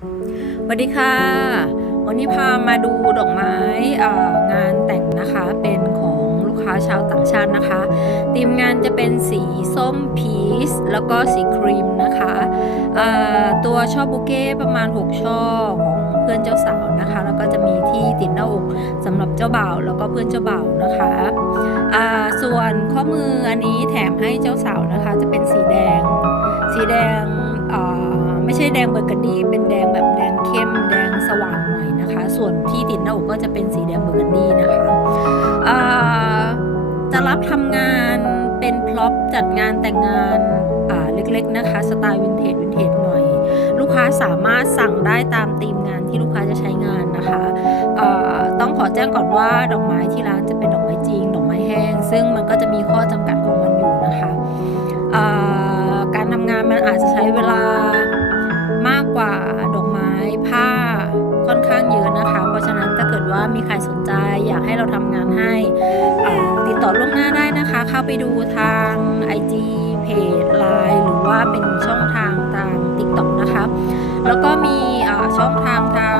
สวัสดีค่ะ วันนี้พามาดูดอกไม้งานแต่งนะคะเป็นของลูกค้าชาวต่างชาตินะคะธีมงานจะเป็นสีส้มพีชแล้วก็สีครีมนะคะตัวช่อบุเก้ประมาณ 6 ช่อของเพื่อนเจ้าสาวนะคะ แล้วก็จะมีที่ติดหน้าอกสำหรับเจ้าบ่าวแล้วก็เพื่อนเจ้าบ่าวนะคะส่วนข้อมืออันนี้แถมให้เจ้าสาวนะคะ จะเป็นสีแดง สีแดง ไม่ใช่แดงเบอร์กันดี้เป็นแดงแบบแดงเข้มแดงสว่างหน่อยนะคะ ส่วนที่ติดหน้าอกก็จะเป็นสีแดงเบอร์กันดี้นะคะจะรับทำงานเป็นพล็อปจัดงานแต่งงานอ่าเล็กๆนะคะสไตล์วินเทจวินเทจหน่อย ลูกค้าสามารถสั่งได้ตามธีมงานที่ลูกค้าจะใช้งานนะคะต้องขอแจ้งก่อนว่าดอกไม้ที่ร้านจะเป็นดอกไม้จริง ดอกไม้แห้ง ซึ่งมันก็ มีใครสนใจ อยากให้เราทำงานให้ติดต่อล่วงหน้าได้นะคะ เข้าไปดูทาง IG เพจไลน์หรือว่าเป็นช่องทางทาง TikTok นะคะ แล้วก็มีช่องทางทาง